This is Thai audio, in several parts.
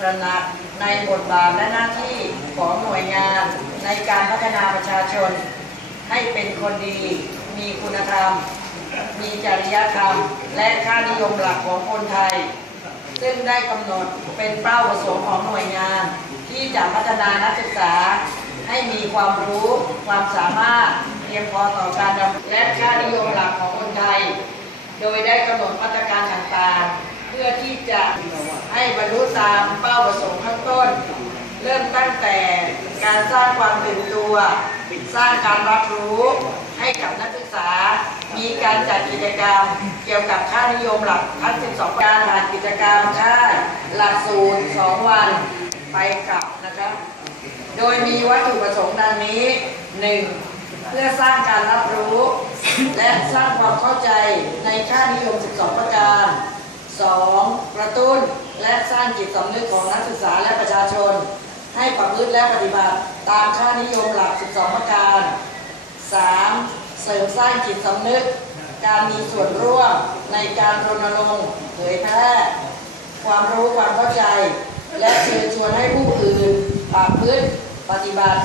ตระหนักในบทบาทและหน้าที่ของหน่วยงานในการพัฒนาประชาชน ให้เป็นคนดี มีคุณธรรม มีจริยธรรม และค่านิยมหลักของคนไทย ซึ่งได้กำหนดเป็นเป้าประสงค์ของหน่วยงาน ที่จะพัฒนานักศึกษา ให้มีความรู้ ความสามารถเพียงพอต่อการดำและค่านิยมหลักของคนไทย โดยได้กำหนดมาตรการต่างๆ เพื่อที่จะ ให้บรรลุตามเป้าประสงค์ข้างต้น เริ่มตั้งแต่การสร้างความตื่นตัว สร้างการรับรู้ให้กับนักศึกษา มีการจัดกิจกรรม เกี่ยวกับค่านิยมหลักทั้ง 12 การผ่ากิจกรรมค่ายหลักสูตร 2 วันไปกลับนะครับ โดยมีวัตถุประสงค์ดังนี้ 1. เพื่อสร้างการรับรู้ และสร้างความเข้าใจในค่านิยม 12 ประการ 2. กระตุ้น และสร้างจิตสำนึกของนักศึกษาและประชาชน ให้ประพฤติและปฏิบัติตามค่านิยมหลัก 12 ประการ 3. เสริมสร้างจิตสำนึก การมีส่วนร่วมในการรณรงค์เผยแพร่ความรู้ความเข้าใจ และเชิญชวนให้ผู้อื่นประพฤติปฏิบัติ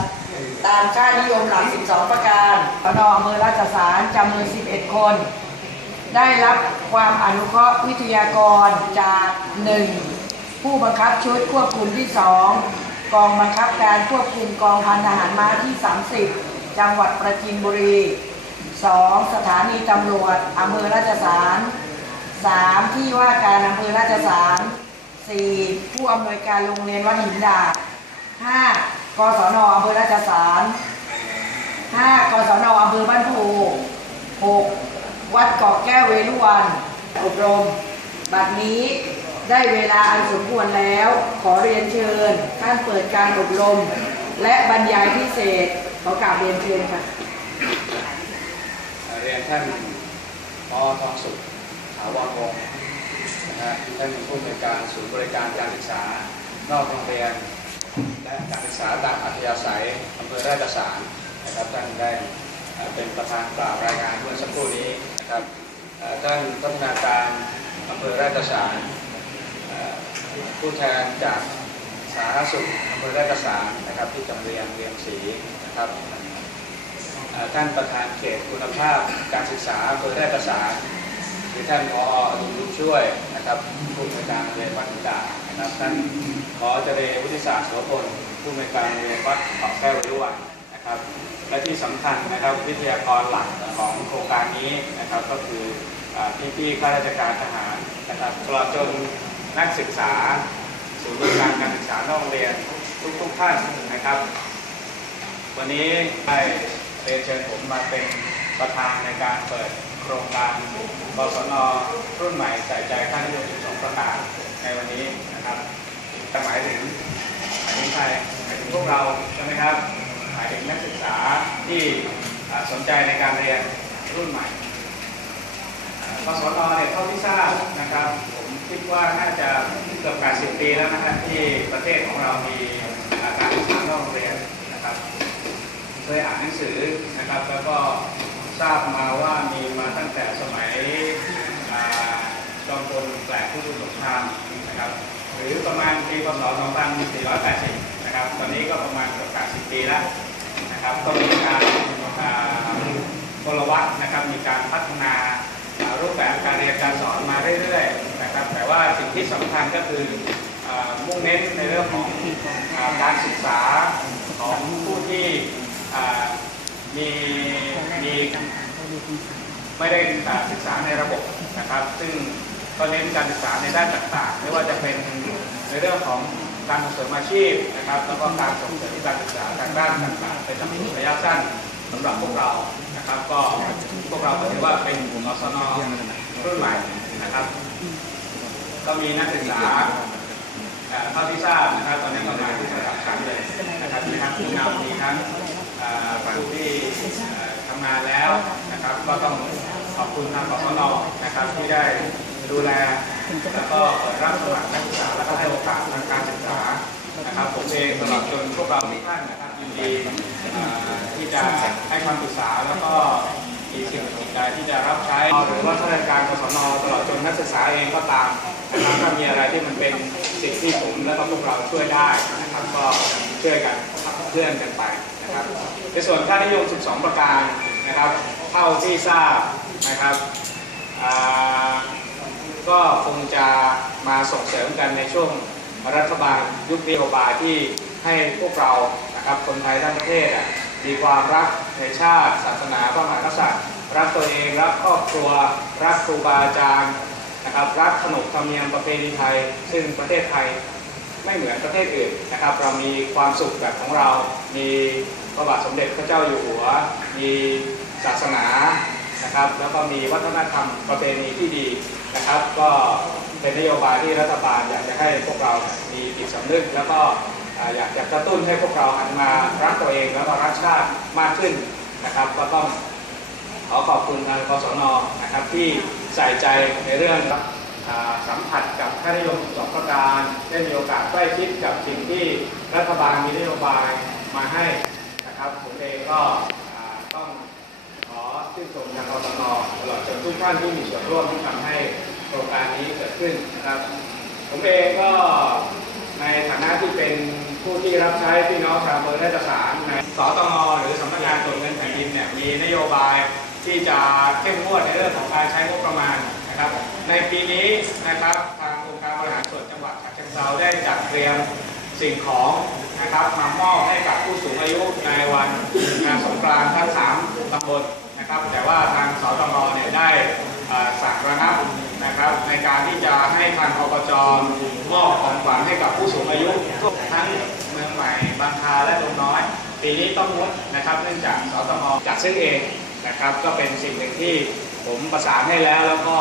ตามค่านิยมหลัก 12 ประการปนอำเภอราชสารจำนวน 11 คน ได้รับความอนุเคราะห์วิทยากรจาก 1. ผู้บังคับชุดควบคุมที่ 2 กองบังคับการควบคุมกองพันทหารม้าที่ 30 จังหวัดประจินบุรี 2. สถานีตำรวจอำเภอราชสาร 3. ที่ว่าการอำเภอราชสาร 4. ผู้อำนวยการโรงเรียนวัดหินดาด 5. กศนอำเภอราชสาร 5. กศนอำเภอบ้านโพ 6. วัดเกาะแก้วเวรุวันอบรม บัดนี้ได้เวลาอันสมควรแล้ว ขอเรียนเชิญท่านเปิดการอบรม และบรรยายพิเศษขอกราบเรียนเชิญค่ะ เรียนท่านพอทองสุขถาวรวงศ์นะฮะท่านผู้อำนวยการศูนย์บริการการศึกษา นอกโรงเรียน และการศึกษาตามอัธยาศัยอำเภอราชสารนะครับท่านได้ เป็นประธานกล่าวรายงานเมื่อสักครู่นี้นะครับท่านพัฒนาการอำเภอราชสารผู้แทนจากสาธารณสุขอำเภอราชสารนะครับที่จำเรียงเรียงศรีนะครับท่านประธานเขตคุณภาพการศึกษาอำเภอแร่ประสานหรือท่านพออดุลบุญช่วยนะครับผู้อำนวยการโรงเรียนวัดหนดานะครับท่านขอเจริญวุฒิศาสตร์โสพลผู้อำนวยการโรงเรียนวัดเขาแก้ววิวั นะครับและที่สำคัญนะครับวิทยากรหลักของโครงการนี้นะครับก็คืออ่พี่ๆข้าราชการทหารนะครับตลอดจนนักศึกษาศูนย์บริการการศึกษานอกโรงเรียนทุกๆท่านนะครับ วันนี้ได้เรียนเชิญผมมาเป็นประธานในการเปิดโครงการกศนรุ่นใหม่ใส่ใจค่านิยม12ประการในวันนี้นะครับจะหมายถึงหมายถึงใครหมายถึงพวกเราใช่ไหมครับายถึงนักศึกษาที่สนใจในการเรียนรุ่นใหม่กศนเนี่ยเท่าที่ทราบนะครับ ผมคิดว่าน่าจะเกือบ 80 ปีแล้วนะครับที่ประเทศของเรามีาการศึกษานอกโรงเรียนนะครับ เคยอ่านหนังสือนะครับ แล้วก็ทราบมาว่ามีมาตั้งแต่สมัยจอมพลแปลกผู้ดุสงครามนะครับ หรือประมาณปีพศ 2480 นะครับ ตอนนี้ก็ประมาณเกือบ 80 ปีแล้ว นะครับก็มีการอ่ากลวัตนะครับมีการพัฒนารูปแบบการเรียนการสอนมาเรื่อยๆนะครับแต่ว่าสิ่งที่สำคัญก็คือมุ่งเน้นในเรื่องของการศึกษาของผู้ที่มีมีไม่ได้ศึกษาในระบบนะครับ ซึ่งก็เน้นการศึกษาในด้านต่างๆ ไม่ว่าจะเป็นในเรื่องของ การส่งเสริมอาชีพนะครับ แล้วก็การส่งเสริมการศึกษาทางด้านต่างๆเป็นระยะสั้นสำหรับพวกเรานะครับ ก็พวกเราก็ถือว่าเป็นกลุ่มอสนรุ่นใหม่นะครับ ก็มีนักศึกษาเอ่เท่าที่ทราบนะครับตอนนี้ก็มาที่ระดับชั้นเลยนะครับมีทั้งผู้นำมีทั้งผู้ที่ทำงานแล้วนะครับ ก็ต้องขอบคุณทางกสนนะครับที่ได้ดูแลแล้วก็เปิดรับสมัครนักศึกษาและก็ให้โอกาสทางการศึกษา นะครับผมเองตลอดจนพวกเราทุกท่านนะครับยินดีที่จะให้คำปรึกษาแล้วก็มีสิ่งสิ่งใดที่จะรับใช้หรือว่าข้าราชการกศนตลอดจนนักศึกษาเองก็ตามนะครับถ้ามีอะไรที่มันเป็นสิ่งที่ผมและก็พวกเราช่วยได้นะครับก็ช่วยกันขับเคลื่อนกันไปนะครับในส่วนค่านิยม 12 ประการนะครับเท่าที่ทราบนะครับก็คงจะมาส่งเสริมกันในช่วง รัฐบาลยุคนโยบายที่ให้พวกเรานะครับคนไทยทั้งประเทศมีความรักในชาติศาสนาพระมหากษัตริย์ รักตัวเองรักครอบครัว รักครูบาอาจารย์นะครับรักขนบธรรมเนียมประเพณีไทย ซึ่งประเทศไทยไม่เหมือนประเทศอื่นนะครับ เรามีความสุขแบบของเรา มีพระบาทสมเด็จพระเจ้าอยู่หัว มีศาสนา นะครับ แล้วก็มีวัฒนธรรมประเพณีที่ดีนะครับ ก็เป็นนโยบายที่รัฐบาลอยากจะให้พวกเรามีจิตสำนึก แล้วก็อยากจะกระตุ้นให้พวกเราหันมารักตัวเองแล้วก็รักชาติมากขึ้นนะครับ ก็ต้องขอขอบคุณทางกศนนะครับที่ใส่ใจในเรื่องสัมผัสกับค่านิยมสองประการ ได้มีโอกาสใกล้ชิดกับสิ่งที่รัฐบาลมีนโยบายมาให้นะครับผมเองก็อ่าต้องขอชื่น ชมทางกศนตลอดจนทุกท่านที่มีส่วนร่วมที่ทำให้โครงการนี้เกิดขึ้นนะครับ ผมเองก็ในฐานะที่เป็นผู้ที่รับใช้พี่น้องชาวอำเภอราชสารในสตงหรือสำนักงานตรวจเงินแผ่นดินเนี่ยมีนโยบายที่จะเข้มงวดในเรื่องของการใช้งบประมาณนะครับ ในปีนี้นะครับทางองค์การบริหารส่วนจังหวัดฉะเชิงเทราได้จัดเตรียมสิ่งของนะครับมามอบให้กับผู้สูงอายุในวันงานสงกรานต์ทั้งสามตำบล นะครับ แต่ว่าทางสตงเนี่ยได้สั่งระงับนะครับในการที่จะให้ทางอบจมอบของขวัญให้กับผู้สูงอายุทั้งเมืองใหม่บางคาและดงน้อย ปีนี้ต้องงดนะครับ เนื่องจากสตงจัดซื้อเองนะครับ ก็เป็นสิ่งหนึ่งที่ผมประสานให้แล้วแล้วก็